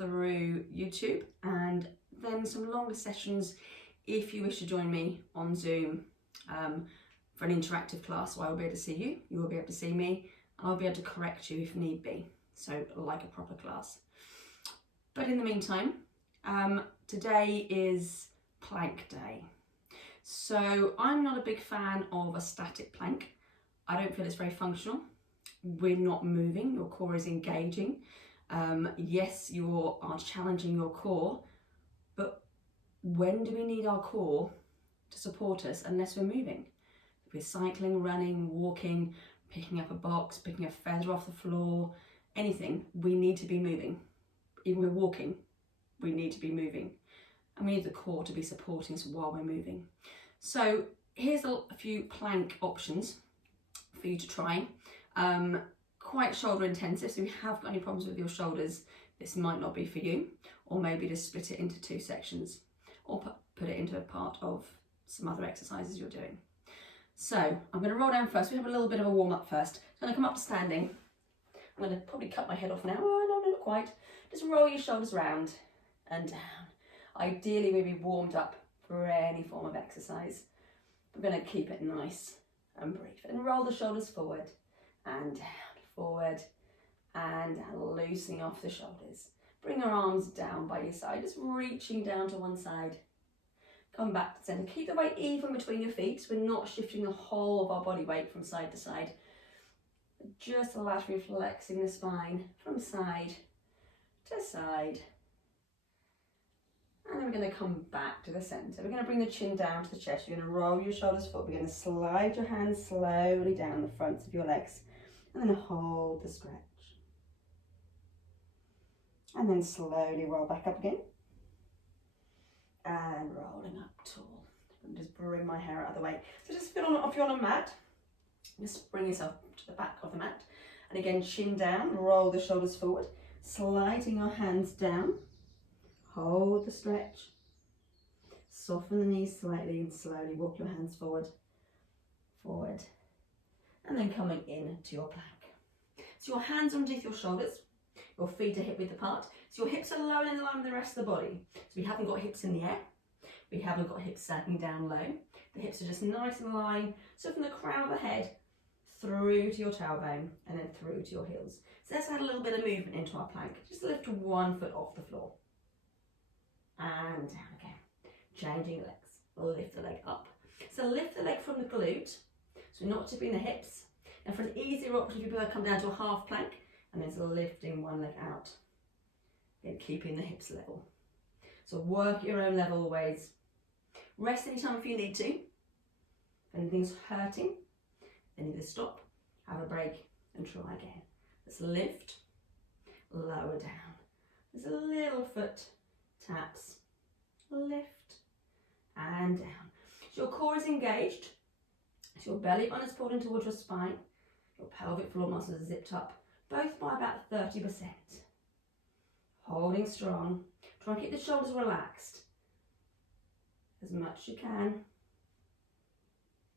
through YouTube, and then some longer sessions if you wish to join me on Zoom for an interactive class. So I will be able to see you, you will be able to see me, and I'll be able to correct you if need be. So like a proper class. But in the meantime, today is plank day. So I'm not a big fan of a static plank. I don't feel it's very functional. We're not moving, your core is engaging. Yes, you are challenging your core, but when do we need our core to support us unless we're moving? If we're cycling, running, walking, picking up a box, picking a feather off the floor, anything, we need to be moving. Even when we're walking, we need to be moving. And we need the core to be supporting us while we're moving. So here's a few plank options for you to try. Quite shoulder intensive, so if you have got any problems with your shoulders, this might not be for you, or maybe just split it into 2 sections, or put it into a part of some other exercises you're doing. So I'm going to roll down first. We have a little bit of a warm up first. I'm going to come up to standing. I'm going to probably cut my head off now. Oh, no, not quite. Just roll your shoulders round and down. Ideally, we'll be warmed up for any form of exercise. We're going to keep it nice and brief, and roll the shoulders forward and down, forward and down, loosening off the shoulders. Bring your arms down by your side, just reaching down to one side. Come back to center. Keep the weight even between your feet, so we're not shifting the whole of our body weight from side to side. Just laterally flexing the spine from side to side. And then we're going to come back to the center. We're going to bring the chin down to the chest. You're going to roll your shoulders forward. We're going to slide your hands slowly down the fronts of your legs. And then hold the stretch. And then slowly roll back up again. And rolling up tall. And just bring my hair out of the way. So just feel on, if you're on a mat, just bring yourself to the back of the mat. And again, chin down, roll the shoulders forward. Sliding your hands down. Hold the stretch. Soften the knees slightly and slowly walk your hands forward. Forward. And then coming in to your plank. So your hands underneath your shoulders, your feet are hip width apart. So your hips are low and in line with the rest of the body. So we haven't got hips in the air. We haven't got hips sagging down low. The hips are just nice and aligned. So from the crown of the head through to your tailbone and then through to your heels. So let's add a little bit of movement into our plank. Just lift 1 foot off the floor. And down again. Changing legs. Lift the leg up. So lift the leg from the glute. So we're not tipping the hips. And for an easier option, if you prefer, come down to a half plank and then sort of lifting one leg out. Then keeping the hips level. So work your own level always. Rest anytime if you need to. If anything's hurting, then either stop, have a break and try again. Let's lift, lower down. There's a little foot taps, lift and down. So your core is engaged. So your belly button is pulled in towards your spine. Your pelvic floor muscles are zipped up, both by about 30%. Holding strong. Try and keep the shoulders relaxed as much as you can.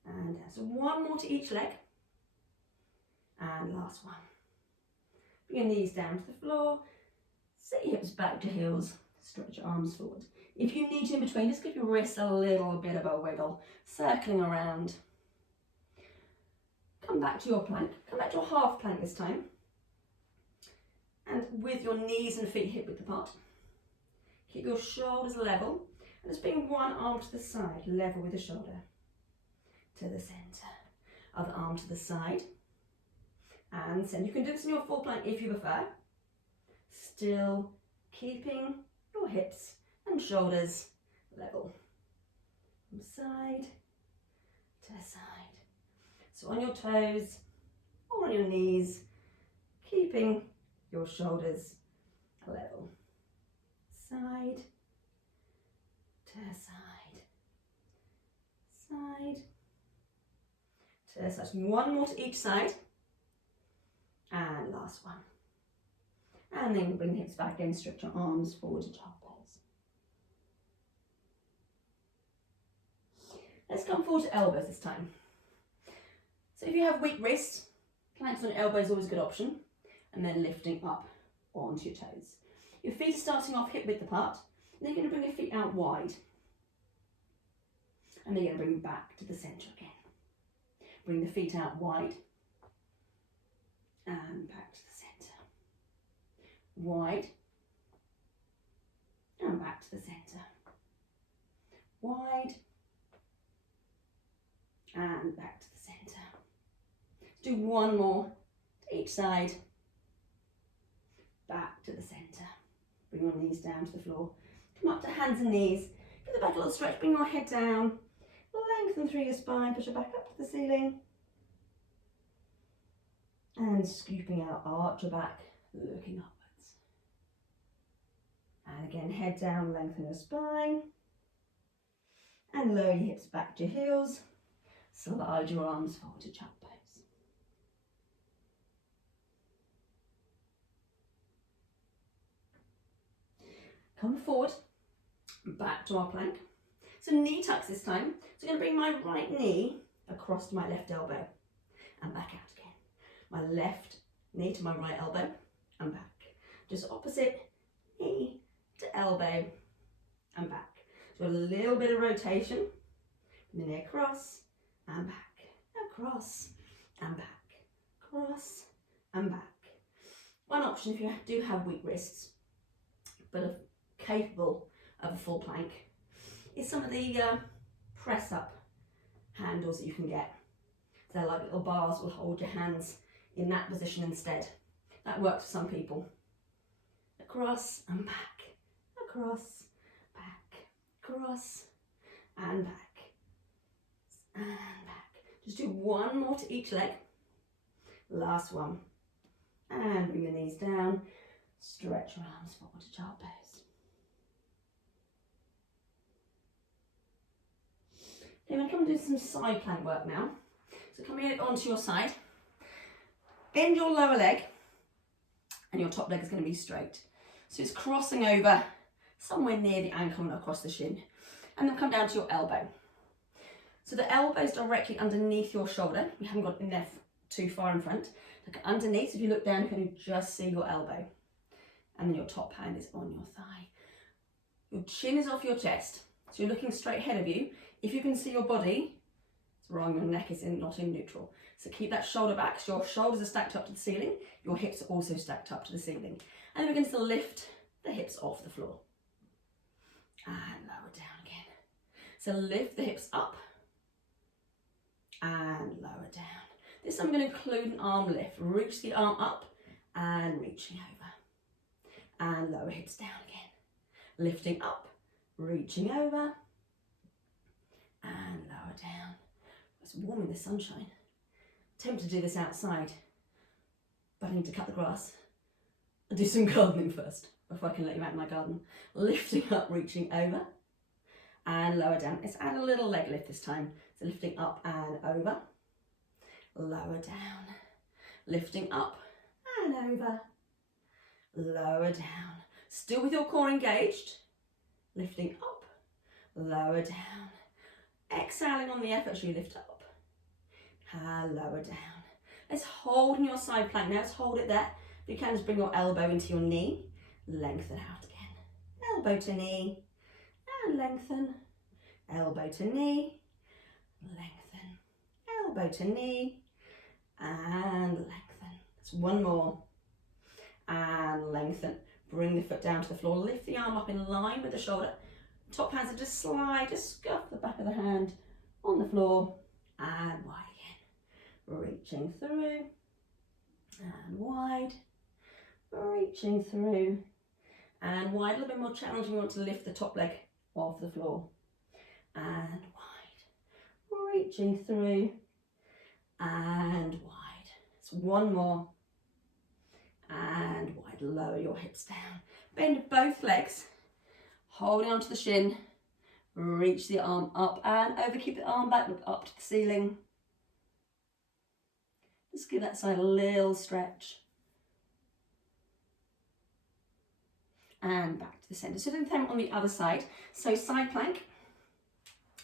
And so 1 more to each leg. And last one. Bring your knees down to the floor. Set your hips back to heels. Stretch your arms forward. If you need to in between, just give your wrists a little bit of a wiggle. Circling around. Come back to your plank. Come back to a half plank this time. And with your knees and feet hip width apart. Keep your shoulders level. And just bring one arm to the side, level with the shoulder. To the centre. Other arm to the side. And send. You can do this in your full plank if you prefer. Still keeping your hips and shoulders level. From side to side. So on your toes or on your knees, keeping your shoulders level. Side to side. Side to side. 1 more to each side. And last one. And then bring the hips back in, stretch your arms forward to child pose. Let's come forward to elbows this time. So if you have weak wrists, planks on your elbows is always a good option. And then lifting up onto your toes. Your feet feet are starting off hip width apart. And they're going to bring your feet out wide. And they're going to bring back to the centre again. Bring the feet out wide. And back to the centre. Wide. And back to the centre. Wide. And back to the centre. Do one more to each side. Back to the centre. Bring your knees down to the floor. Come up to hands and knees. Give the back a little stretch. Bring your head down. Lengthen through your spine. Push it back up to the ceiling. And scooping out, arch your back, looking upwards. And again, head down, lengthen your spine. And lower your hips back to your heels. Slide your arms forward to child pose. Come forward, back to our plank. So knee tucks this time. So I'm going to bring my right knee across to my left elbow and back out again. My left knee to my right elbow and back. Just opposite knee to elbow and back. So a little bit of rotation. Bring the knee across and back, across and back, cross and back. One option if you do have weak wrists, but are capable of a full plank, is some of the press up handles that you can get. They're like little bars will hold your hands in that position instead. That works for some people. Across and back, across, back, cross and back. And back. Just do one more to each leg. Last one. And bring the knees down. Stretch your arms forward to child pose. Okay, we're going to come and do some side plank work now. So coming onto your side. Bend your lower leg. And your top leg is going to be straight. So it's crossing over somewhere near the ankle and across the shin. And then come down to your elbow. So the elbow is directly underneath your shoulder. You haven't got enough too far in front. Look underneath, if you look down, you can just see your elbow. And then your top hand is on your thigh. Your chin is off your chest. So you're looking straight ahead of you. If you can see your body, it's wrong, your neck is not in neutral. So keep that shoulder back. So your shoulders are stacked up to the ceiling. Your hips are also stacked up to the ceiling. And then begin to lift the hips off the floor. And lower down again. So lift the hips up. And lower down. This I'm going to include an arm lift. Reach the arm up and reaching over. And lower hips down again. Lifting up, reaching over and lower down. It's warm in the sunshine. Tempted to do this outside, but I need to cut the grass and do some gardening first before I can let you out in my garden. Lifting up, reaching over and lower down. Let's add a little leg lift this time. So lifting up and over, lower down, lifting up and over, lower down. Still with your core engaged, lifting up, lower down. Exhaling on the effort as you lift up, and lower down. Let's hold in your side plank now. Let's hold it there. If you can, just bring your elbow into your knee, lengthen out again. Elbow to knee, and lengthen. Elbow to knee, lengthen. Elbow to knee, and lengthen. That's one more. And lengthen. Bring the foot down to the floor. Lift the arm up in line with the shoulder. Top hands are just slide, just scuff the back of the hand on the floor. And wide again. Reaching through. And wide. Reaching through. And wide. A little bit more challenging. You want to lift the top leg off the floor. And wide. Reaching through. And wide. It's one more. And wide. Lower your hips down. Bend both legs. Holding onto the shin. Reach the arm up and over. Keep the arm back. Look up to the ceiling. Just give that side a little stretch. And back to the centre. So then on the other side. So side plank.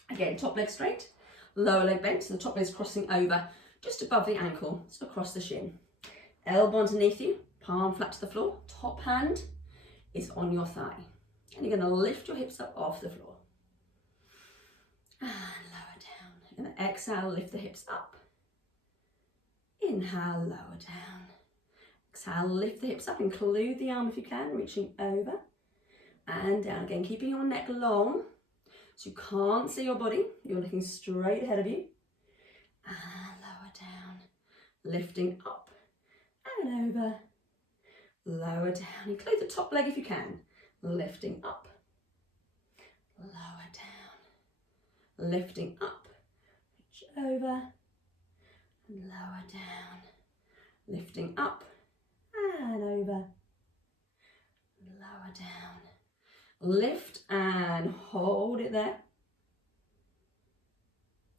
Again, top leg straight. Lower leg bent. So the top leg is crossing over just above the ankle. So across the shin. Elbow underneath you. Palm flat to the floor. Top hand is on your thigh. And you're going to lift your hips up off the floor. And lower down. You're going to exhale, lift the hips up. Inhale, lower down. Exhale, lift the hips up, include the arm if you can, reaching over and down again, keeping your neck long so you can't see your body. You're looking straight ahead of you. And lower down, lifting up and over, lower down. Include the top leg if you can, lifting up, lower down, lifting up, reach over, and lower down, lifting up and over, lower down, lift and hold it there,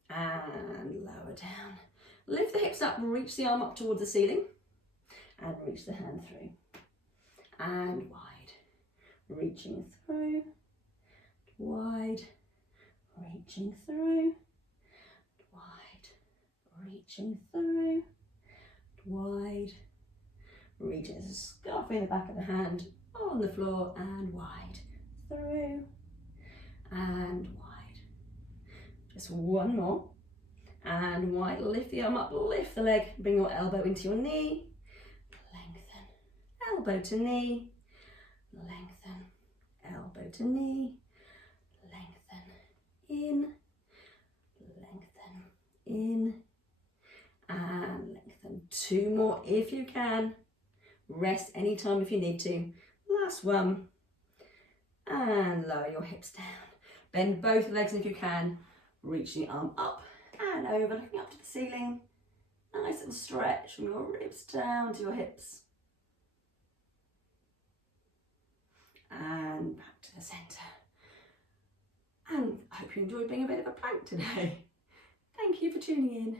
and lower down. Lift the hips up, reach the arm up towards the ceiling, and reach the hand through, and wide, reaching through, wide, reaching through, wide, reaching through, wide, reaching. There's a scarf in the back of the hand on the floor, and wide, through, and wide. Just one more, and wide. Lift the arm up, lift the leg, bring your elbow into your knee, lengthen, elbow to knee, lengthen, elbow to knee, lengthen, in, and lengthen. Two more if you can. Rest anytime if you need to. Last one. And lower your hips down. Bend both legs if you can. Reach the arm up and over, looking up to the ceiling. Nice little stretch from your ribs down to your hips. And back to the centre. And I hope you enjoyed being a bit of a plank today. Thank you for tuning in.